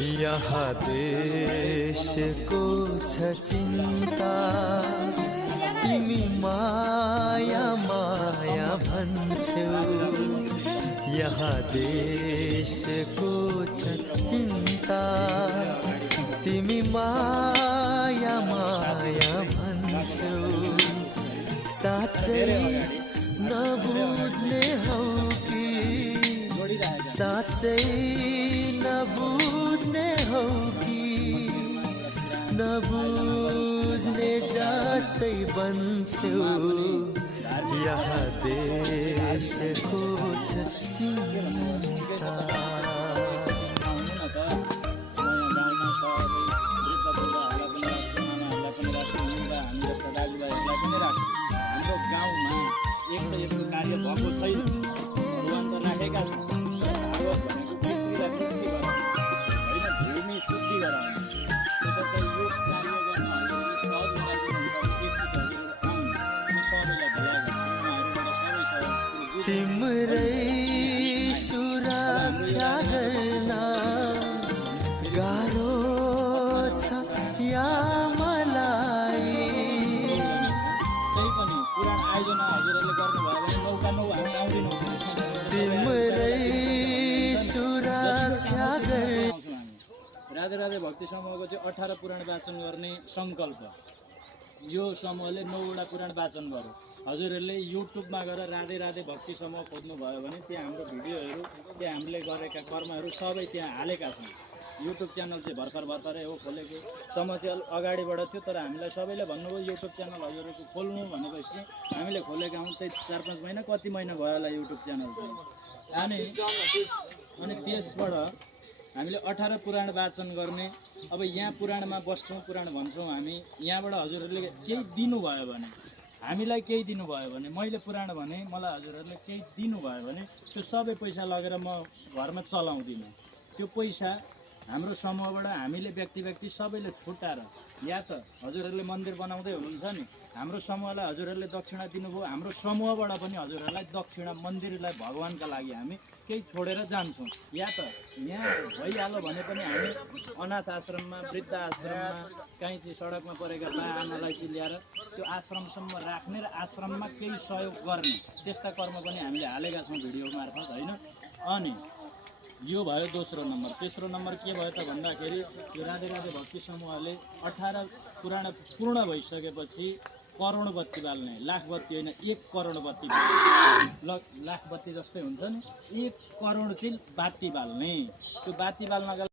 यहाँ देशको छ चिन्ता, तिमी माया माया भन्छौ। यहाँ देशको छ चिन्ता, तिमी माया माया भन्छौ। साँच्चै नबुझ्ने हौ कि, साँच्चै नबुझ्ने हौ कि, नबुझ्ने जस्तै बन्छौ। यहाँ देशको छ चिन्ता। हाम्रो गाउँमा एक त यस्तो कार्य भएको छैन, भगवान त राखेका छन्। भागवत भनेको पृथ्वीलाई शुद्धि गराउने होइन, भूमि शुद्धि गराउने। त्यसर्थ यो कार्य गर्न हजुरले सहज मिलाइदिनुहुन्छ। तिम्रै सुरक्षा गर्न गाह्रो छ या मलाई। त्यही पनि पुराण आयोजना हजुरहरूले गर्नुभयो भने नौका नौ हामी आउँदैनौँ। तिम्रै सुरक्षा गर्न राधे राधे भक्ति समूहको चाहिँ 18 पुराण वाचन गर्ने सङ्कल्प। यो समूहले 9वटा पुराण वाचन गर्यो। हजुरहरूले युट्युबमा गएर राधे राधे भक्ति समूह खोज्नुभयो भने त्यहाँ हाम्रो भिडियोहरू, त्यहाँ हामीले गरेका कर्महरू सबै त्यहाँ हालेका छौँ। युट्युब च्यानल चाहिँ भर्खरै हो खोलेको। समय चाहिँ अलिक अगाडिबाट थियो, तर हामीलाई सबैले भन्नुभयो युट्युब च्यानल हजुरहरूको खोल्नु भनेपछि हामीले खोलेका हौँ। त्यही 4-5 महिना कति महिना भयो होला युट्युब च्यानल चाहिँ। अनि त्यसबाट हामीले 18 पुराण वाचन गर्ने। अब यहाँ पुराणमा बस्छौँ, पुराण भन्छौँ हामी। यहाँबाट हजुरहरूले केही दिनुभयो भने, हामीलाई केही दिनुभयो भने, मैले पुराण भने मलाई हजुरहरूले केही दिनुभयो भने त्यो सबै पैसा लगेर म घरमा चलाउँदिनँ। त्यो पैसा हाम्रो समूहबाट हामीले व्यक्ति सबैले छुट्याएर, या त हजुरहरूले मन्दिर बनाउँदै हुनुहुन्छ नि, हाम्रो समूहलाई हजुरहरूले दक्षिणा दिनुभयो, हाम्रो समूहबाट पनि हजुरहरूलाई दक्षिणा मन्दिरलाई भगवान्का लागि हामी केही छोडेर जान्छौँ। या त यहाँ भइहाल्यो भने पनि हामी अनाथ आश्रममा, वृद्ध आश्रममा, काहीँ चाहिँ सडकमा परेका बा आमालाई चाहिँ ल्याएर त्यो आश्रमसम्म राख्ने र आश्रममा केही सहयोग गर्ने, त्यस्ता कर्म पनि हामीले हालेका छौँ भिडियो मार्फत होइन। अनि यो भयो दोस्रो नम्बर। तेस्रो नम्बर के भयो त भन्दाखेरि यो राधे राधे भक्ति समूहले 18 पुराण पूर्ण भइसकेपछि करोड बत्ती बाल्ने, लाख बत्ती होइन 1 करोड बत्ती बाल्ने। लाख बत्ती जस्तै हुन्छ नि, 1 करोड चाहिँ बाती बाल्ने। त्यो बाती बाल्नका